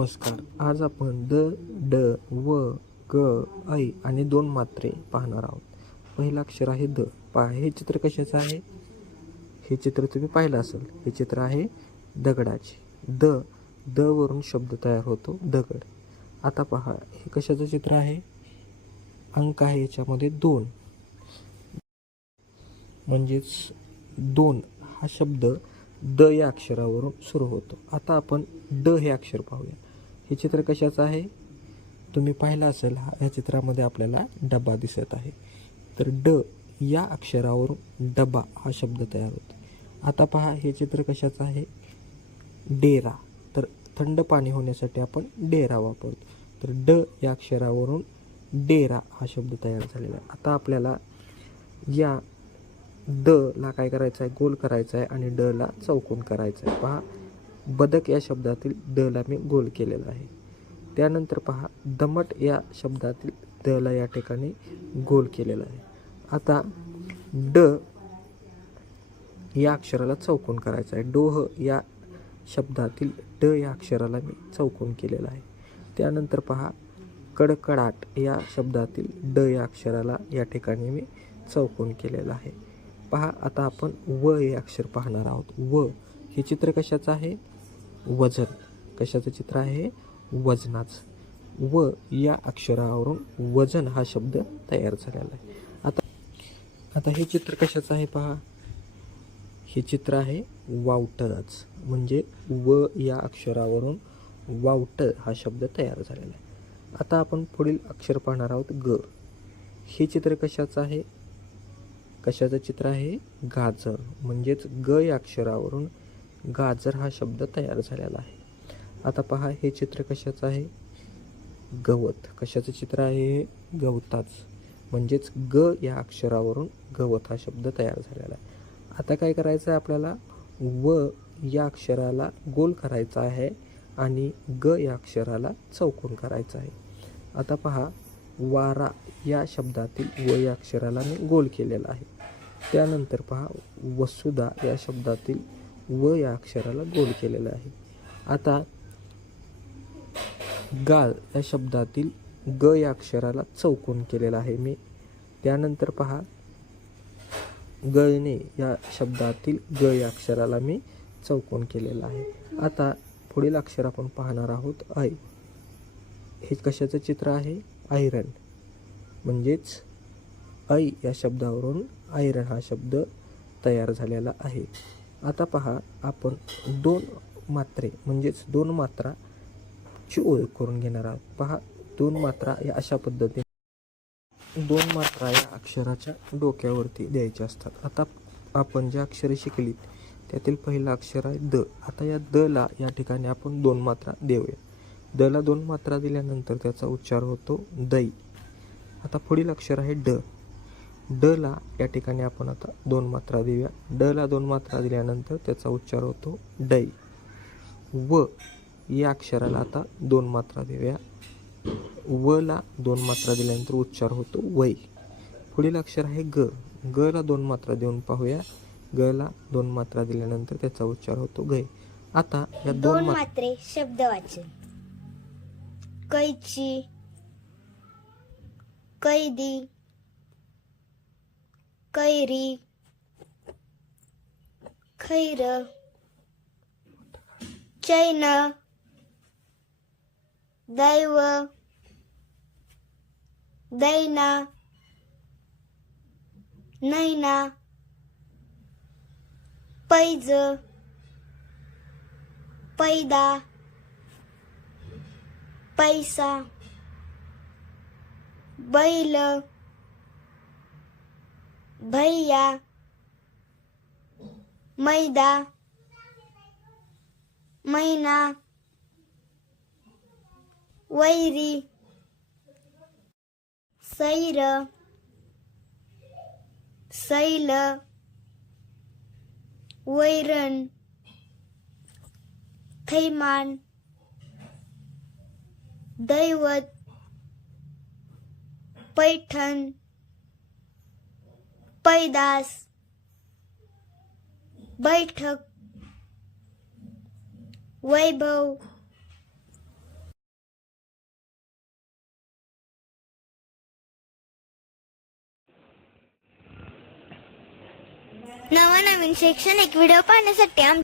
नमस्कार. आज आपण द ड व ग ऐ आणि दोन मात्रे पाहणार आहोत. पहिलं अक्षर आहे द. पहा हे चित्र कशाचं आहे? हे चित्र तुम्ही पाहिलं असेल. हे चित्र आहे दगडाचे. द द वरून शब्द तयार होतो दगड. आता पहा हे कशाचं चित्र आहे? अंक आहे याच्यामध्ये दोन. म्हणजेच दोन हा शब्द द या अक्षरावरून सुरू होतो. आता आपण ड हे अक्षर पाहूया. हे चित्र कशाचं आहे? तुम्ही पाहिलं असेल हा या चित्रामध्ये आपल्याला डबा दिसत आहे. तर ड या अक्षरावरून डबा हा शब्द तयार होतो. आता पहा हे चित्र कशाचं आहे? डेरा. तर थंड पाणी होण्यासाठी आपण डेरा वापरतो. तर ड या अक्षरावरून डेरा हा शब्द तयार झालेला आहे. आता आपल्याला या ड ला काय करायचं आहे? गोल करायचं आहे आणि ड ला चौकोन करायचं आहे. पहा बदक या शब्दातील ड ला मी गोल केलेला आहे. त्यानंतर पहा दमट या शब्दातील द ला या ठिकाणी गोल केलेला आहे. आता ड या अक्षराला चौकोन करायचा आहे. डोह या शब्दातील ड या अक्षराला मी चौकोन केलेला आहे. त्यानंतर पहा कडकडाट या शब्दातील ड या अक्षराला या ठिकाणी मी चौकोन केलेला आहे. पहा आता आपण व हे अक्षर पाहणार आहोत. व हे चित्र कशाचं आहे? वजन. कशाचं चित्र आहे? वजनाचं. व या अक्षरावरून वजन हा शब्द तयार झालेला आहे. आता आता हे चित्र कशाचं आहे पहा. हे चित्र आहे वावटच म्हणजे व या अक्षरावरून वावट हा शब्द तयार झालेला आहे. आता आपण पुढील अक्षर पाहणार आहोत ग. हे चित्र कशाचं आहे? कशाचं चित्र आहे? गाजर. म्हणजेच ग या अक्षरावरून गाजर हा शब्द तयार झालेला आहे. आता पहा हे चित्र कशाचं आहे? गवत. कशाचं चित्र आहे हे? गवताच. म्हणजेच ग या अक्षरावरून गवत हा शब्द तयार झालेला आहे. आता काय करायचं आहे आपल्याला? व या अक्षराला गोल करायचा आहे आणि ग या अक्षराला चौकोन करायचा आहे. आता पहा वारा या शब्दातील व या अक्षराला मी गोल केलेला आहे. त्यानंतर पहा वसुधा या शब्दातील व या अक्षराला गोल केलेलं आहे. आता गाल या शब्दातील ग या अक्षराला चौकोन केलेला आहे. मी त्यानंतर पहा. गळणे या शब्दातील ग या अक्षराला मी चौकोन केलेला आहे. आता पुढील अक्षर आपण पाहणार आहोत. ऐ हे कशाचं चित्र आहे? आयरन. म्हणजेच ऐ या शब्दावरून आयरन हा शब्द तयार झालेला आहे. आता पहा आपण दोन मात्रे म्हणजेच दोन मात्रा ची ओळख करून घेणार आहोत. पहा दोन मात्रा या अशा पद्धतीने दोन मात्रा या अक्षराच्या डोक्यावरती द्यायच्या असतात. आता आपण ज्या अक्षरे शिकलीत त्यातील पहिलं अक्षर आहे द. आता या द ला या ठिकाणी आपण दोन मात्रा देऊया. द ला दोन मात्रा दिल्यानंतर त्याचा उच्चार होतो दै. आता पुढील अक्षर आहे ड. ड ला या ठिकाणी आपण आता दोन मात्रा देऊया. ड ला दोन मात्रा दिल्यानंतर त्याचा उच्चार होतो डै व या अक्षराला आता दोन मात्रा देऊया. व ला दोन मात्रा दिल्यानंतर उच्चार होतो वै. पुढील अक्षर आहे ग. ग ला दोन मात्रा देऊन पाहूया. ग ला दोन मात्रा दिल्यानंतर त्याचा उच्चार होतो गै. आता या दोन दोन मात्रा शब्द वाचन. कैची कैदी कैरी खैर चैन दैव दैना नैना पैज पैदा पैसा बैल भैया मैदा मैना वैरी सैर सैल वैरण थैमान दैवत पैठण पैदास बैठक वैभव. नवा नवीन शैक्षणिक व्हिडिओ पाहण्यासाठी आम